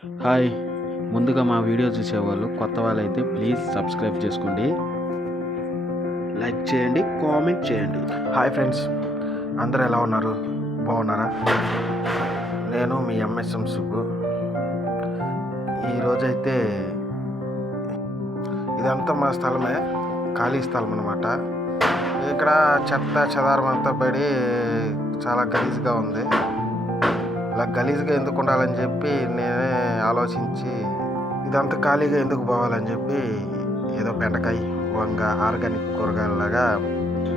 Hi! ముందుగా మా video చూసేవాళ్ళు కొత్త వాళ్ళైతే ప్లీజ్ సబ్స్క్రైబ్ చేసుకోండి. లైక్ చేయండి, కామెంట్ చేయండి. హాయ్ ఫ్రెండ్స్, అందరూ ఎలా ఉన్నారు? బాగున్నారా? నేను మీ ఎంఎస్ఎం సుబ్బు. ఈరోజైతే ఇదంతా మా స్థలమే, ఖాళీ స్థలం అనమాట. ఇక్కడ చెత్త చెదారం అంతా పడి చాలా గలీజ్గా ఉంది. ఇలా గలీజ్గా ఎందుకు ఉండాలని చెప్పి నేనే ఆలోచించి ఇదంతా ఖాళీగా ఎందుకు పోవాలని చెప్పి ఏదో బెండకాయ, వంగ, ఆర్గానిక్ కూరగాయలలాగా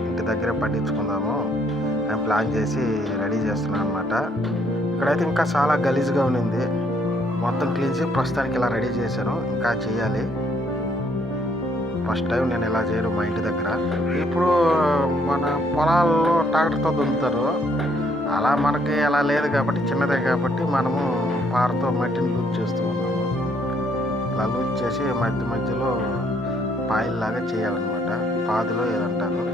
ఇంటి దగ్గరే పండించుకుందాము అని ప్లాన్ చేసి రెడీ చేస్తున్నాను అనమాట. ఇక్కడైతే ఇంకా చాలా గలీజ్గా ఉన్నింది. మొత్తం క్లీన్ చేసి ప్రస్తుతానికి ఇలా రెడీ చేశాను. ఇంకా చేయాలి. ఫస్ట్ టైం నేను ఇలా చేయను మా ఇంటి దగ్గర. ఇప్పుడు మన పొలాల్లో ట్రాక్టర్తో దున్నుతారు. అలా మనకి అలా లేదు కాబట్టి, చిన్నదే కాబట్టి మనము పారతో మట్టిని లూజ్ చేస్తూ ఉన్నాము. ఇలా లూజ్ చేసి మధ్య మధ్యలో పాయిల్లాగా చేయాలన్నమాట. పాదులో ఏదంటారు.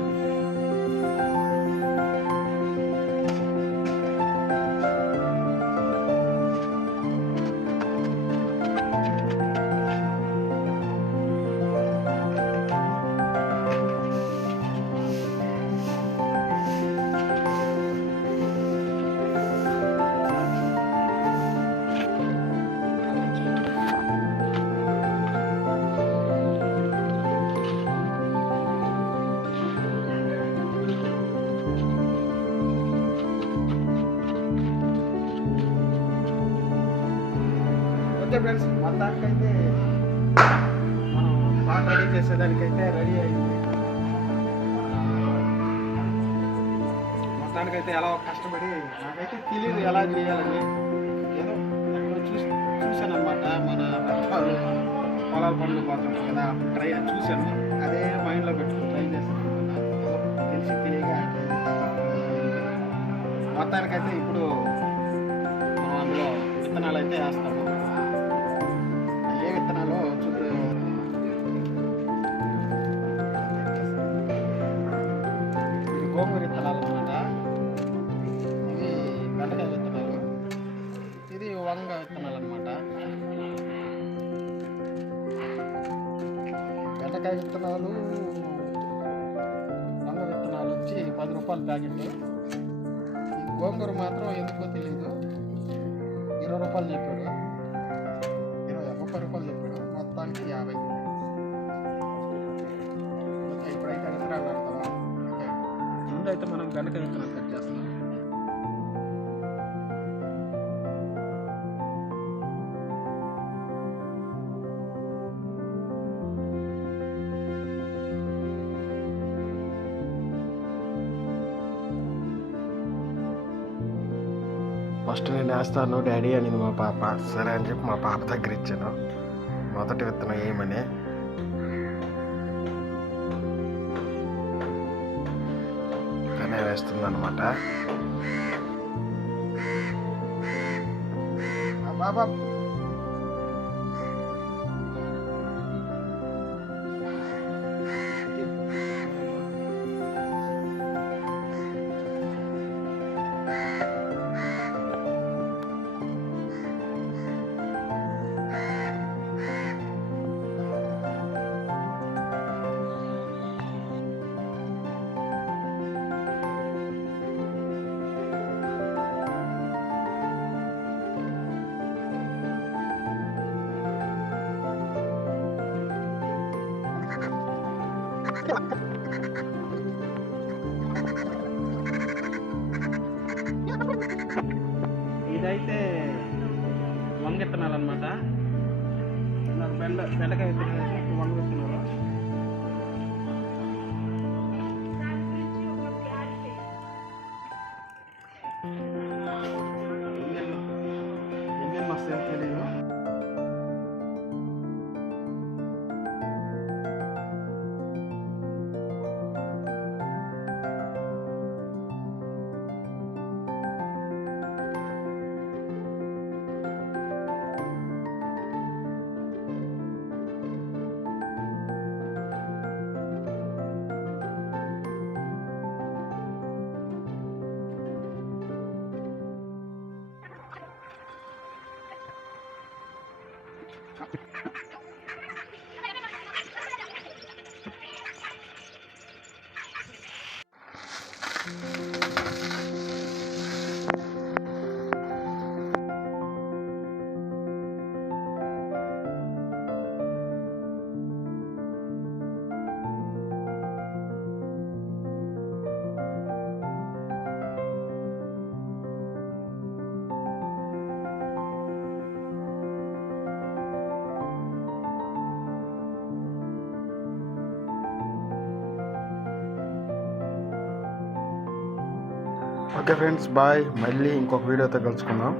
ఓకే ఫ్రెండ్స్, మొత్తానికైతే మనం బాగా రెడీ చేసేదానికైతే రెడీ అయింది. మొత్తానికైతే ఎలా కష్టపడి, నాకైతే తెలియదు ఎలా చేయాలని. ఏదో ఎక్కడో చూశాను అనమాట. మన పెద్దవాళ్ళు పొలాల పనులు పోతుంటారు కదా, ట్రై చూశాను. అదే మైండ్లో పెట్టుకుని ట్రై చేశాను అనమాట. తెలిసి తెలియగా మొత్తానికైతే ఇప్పుడు మనం అందులో విత్తనాలు అయితే వేస్తాము. ఏ విత్తనాలు ఇవి గోంగూర విత్తనాలు అనమాట. ఇవి బెండకాయ విత్తనాలు, ఇది వంగ విత్తనాలు అనమాట. బెండకాయ విత్తనాలు, వంగ విత్తనాలు వచ్చి 10 రూపాయలు ప్యాకెట్. ఈ గోంగూర మాత్రం ఎందుకో తెలియదు 20 రూపాయలు చెప్పాడు, 30 రూపాయలు చెప్పాడు. మొత్తానికి 50. ఓకే, ఇప్పుడైతే విత్తనాలు పెడతాము. ఓకే, ముందు అయితే మనం బెండకాయ విత్తనాలు కట్ చేస్తాం. ఫస్ట్ నేను వేస్తాను డాడీ అనింది మా పాప. సరే అని చెప్పి మా పాప దగ్గర ఇచ్చాను. మొదటి విత్తనం ఏమని తనే వేస్తుంది అనమాట. బాబా ఇదైతే వంగ విత్తనాలు అనమాట. నాకు బెండకాయ విత్తనాలు, ఇప్పుడు వంగ విత్తనాలు. ఎన్ని వస్తాయో తెలియదు. Okay friends, bye. మళ్ళీ ఇంకొక వీడియోతో కలుసుకుందాం.